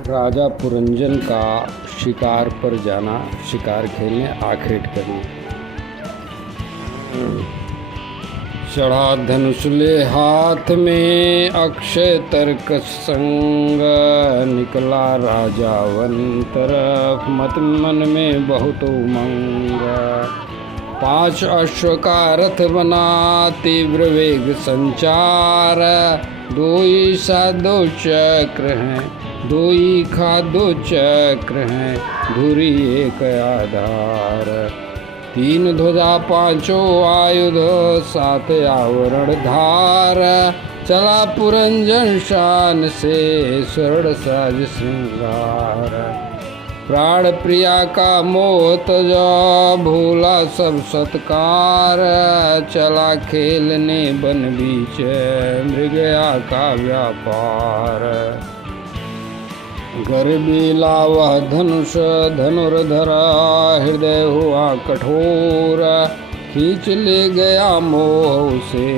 राजा पुरंजन का शिकार पर जाना, शिकार खेलने, आखेट करने। चढ़ा धनुष ले हाथ में, अक्षय तर्क संग, निकला राजा वन तरफ, मत मन में बहुत उमंग। 5 अश्व का रथ बना, तीव्र वेग संचार, 2 ईसा 2 चक्र हैं, 2 ईखा 2 चक्र हैं, धुरी एक आधार। 3 ध्वजा 5 आयुध, 7 आवरण धार, चला पुरंजन शान से, स्वर्ण साज श्रृंगार। प्राण प्रिया का मोह तजा, भूला सब सत्कार, चला खेलने बन बीच, मृगया का व्यापार। गर्बीला वह धनुष धनुर्धरा, हृदय हुआ कठोर, खींच ले गया मोह उसे,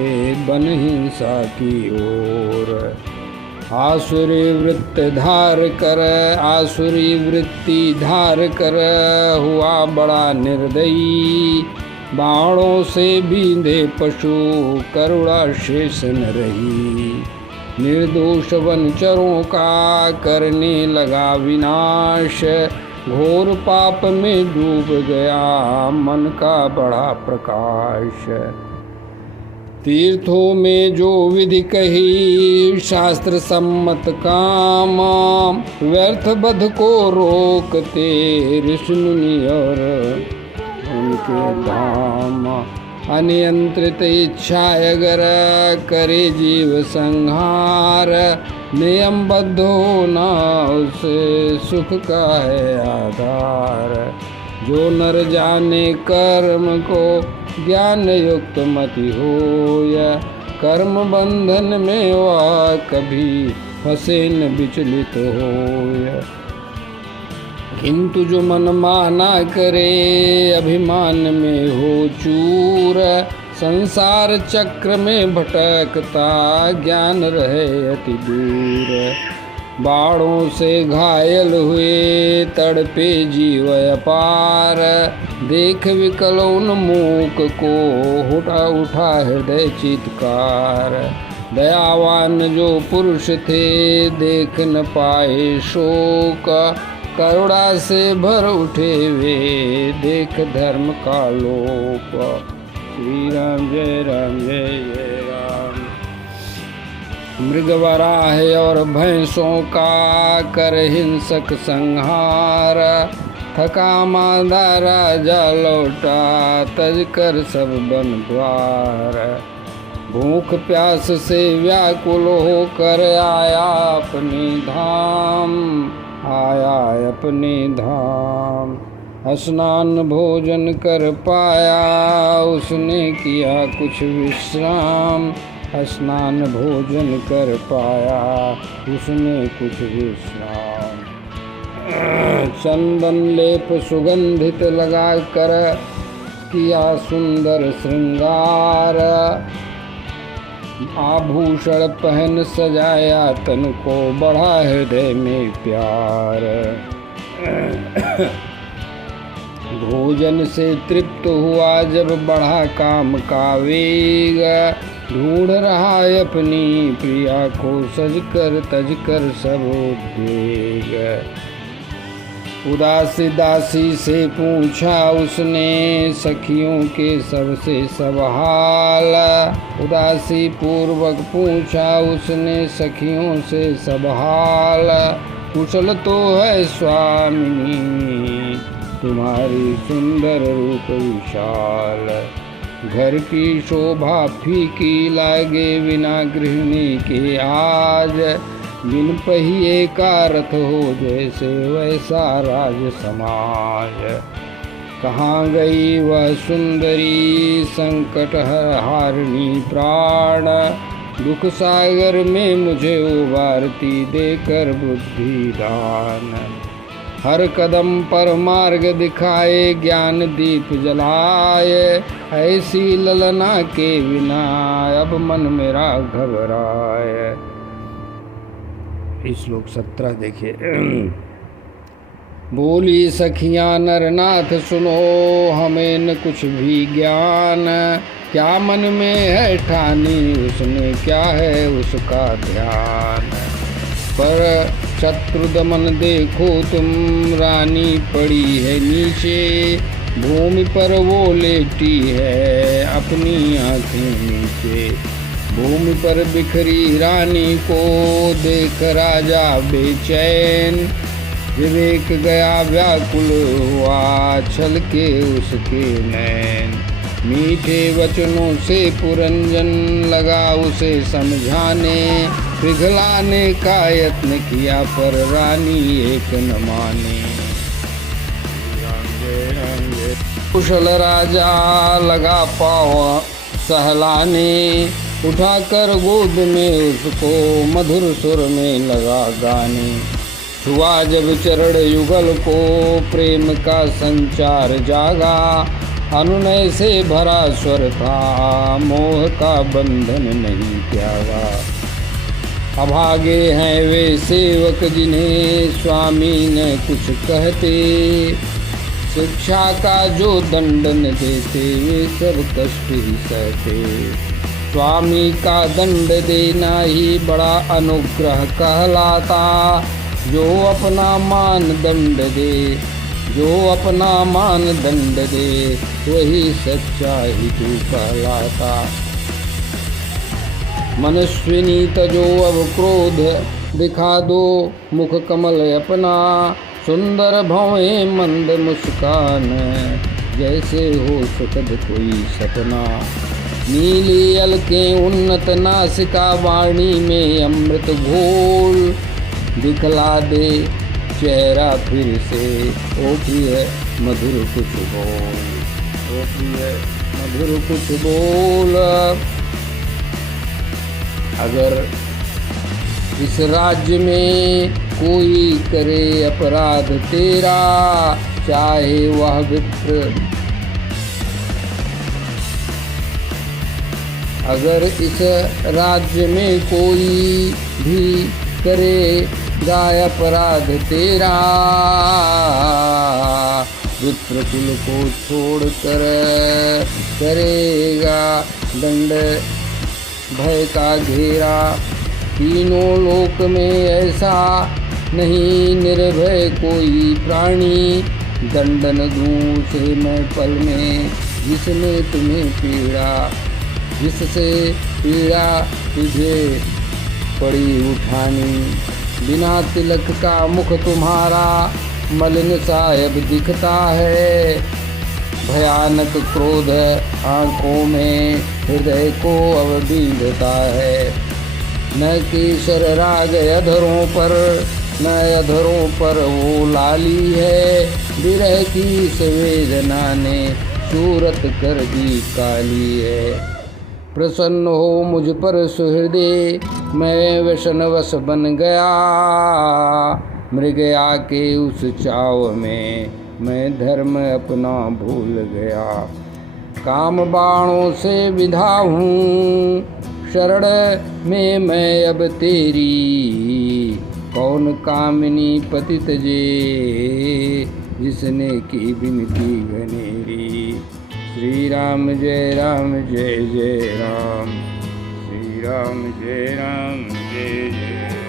बन हिंसा की ओर। आसुरी वृत्ति धार कर, हुआ बड़ा निर्दयी, बाणों से बींधे पशु, करुणा शेष न रही। निर्दोष वनचरों का करने लगा विनाश, घोर पाप में डूब गया मन का बड़ा प्रकाश। तीर्थों में जो विधि कही, शास्त्र सम्मत काम, व्यर्थ बध को रोकते ऋषि मुनि और उनके धाम। अनियंत्रित इच्छा अगर करे जीव संहार, नियमबद्ध होना उसे सुख का है आधार। जो नर जाने कर्म को, ज्ञान युक्त मति होय, कर्म बंधन में वह कभी फंसे न विचलित होय। किंतु जो मन माना करे, अभिमान में हो चूर, संसार चक्र में भटकता, ज्ञान रहे अति दूर। बाणों से घायल हुए, तड़पे जीव अपार, देख विकल उन्मूक को, उठा हृदय चित्कार। दयावान जो पुरुष थे, देख न पाए शोक, करुणा से भर उठे वे, देख धर्म का लोप। श्री राम जय राम जय जय राम। मृगवराह और भैंसों का कर हिंसक संहार, थका मांदा राजा लौटा, तज कर सब बन द्वार। भूख प्यास से व्याकुल होकर आया अपने धाम। स्नान भोजन कर पाया, उसने किया कुछ विश्राम। स्नान भोजन कर पाया, उसने कुछ विश्राम। चंदन लेप सुगंधित लगा कर, किया सुंदर श्रृंगार। आभूषण पहन सजाया तन को, बढ़ा हृदय में प्यार। भोजन से तृप्त हुआ जब, बढ़ा काम का वेग। ढूंढ रहा अपनी प्रिया को, सज कर तज कर सब उद्वेग। उदासी दासी से पूछा उसने, सखियों के सबसे सब हाल। उदासी पूर्वक पूछा उसने, सखियों से सब हाल। कुशल तो है स्वामिनी, तुम्हारी सुंदर रूप विशाल। घर की शोभा फीकी लागे, बिना गृहिणी के आज। बिन पहिए का रथ हो जैसे, वैसा राज समाज। कहाँ गई वह सुंदरी, संकट हारिणी प्राण। दुख सागर में मुझे उबारती, देकर बुद्धि दान। हर कदम पर मार्ग दिखाए, ज्ञान दीप जलाए। ऐसी ललना के बिना अब मन मेरा घबराए। श्लोक 17 देखिए। बोली सखियाँ नरनाथ सुनो, हमें न कुछ भी ज्ञान, क्या मन में है ठानी उसने, क्या है उसका ध्यान। पर शत्रुदमन देखो तुम, रानी पड़ी है नीचे, भूमि पर वो लेटी है अपनी आँखें नीचे। भूमि पर बिखरी रानी को देख राजा बेचैन, विवेक गया व्याकुल हुआ छलके उसके नैन। मीठे वचनों से पुरंजन लगा उसे समझाने, पिघलाने का यत्न किया पर रानी एक न माने। कुशल राजा लगा पाँव सहलाने, उठाकर गोद में उसको मधुर सुर में लगा गाने। छुआ जब चरण युगल को प्रेम का संचार जागा, अनुनय से भरा स्वर था मोह का बंधन नहीं त्यागा। अभागे हैं वे सेवक जिन्हें स्वामी न कुछ कहते, शिक्षा का जो दंड न देते वे सब कष्ट ही सहते। स्वामी का दंड देना ही बड़ा अनुग्रह कहलाता, जो अपना मान दंड दे, जो अपना मान दंड दे वही सच्चा हितु कहलाता। मनुष्यनी तजो अब क्रोध, दिखा दो मुख कमल अपना, सुंदर भवें मंद मुस्कान, जैसे हो सुखद कोई सपना। नीली अलकें उन्नत नासिका, वाणी में अमृत घोल, दिखला दे चेहरा फिर से ओ प्रिय मधुर कुछ बोल, ओ प्रिय मधुर कुछ बोल। अगर इस राज्य में कोई करे अपराध तेरा, चाहे वह विप्र, अगर इस राज्य में कोई भी करेगा अपराध तेरा, विप्रकुल को छोड़कर करेगा दंड भय का घेरा। तीनों लोक में ऐसा नहीं निर्भय कोई प्राणी, दंडन दूं से मैं पल में जिसने तुम्हें पीड़ा, जिससे पीड़ा तुझे पड़ी उठानी। बिना तिलक का मुख तुम्हारा मलिन सायब दिखता है, भयानक क्रोध आँखों में हृदय को अब बीधता है। न केसर राग अधरों पर, न अधरों पर वो लाली है, विरह की संवेदना ने सूरत कर दी काली है। प्रसन्न हो मुझ पर सुहृदे, मैं व्यसनवश बन गया, मृगया के उस चाव में मैं धर्म अपना भूल गया। काम बाणों से विधा हूँ, शरण में मैं अब तेरी, कौन कामिनी पतित जे, जिसने की बिनती घनेरी। श्री राम जय राम जय जय राम, श्री राम जय राम जय जय।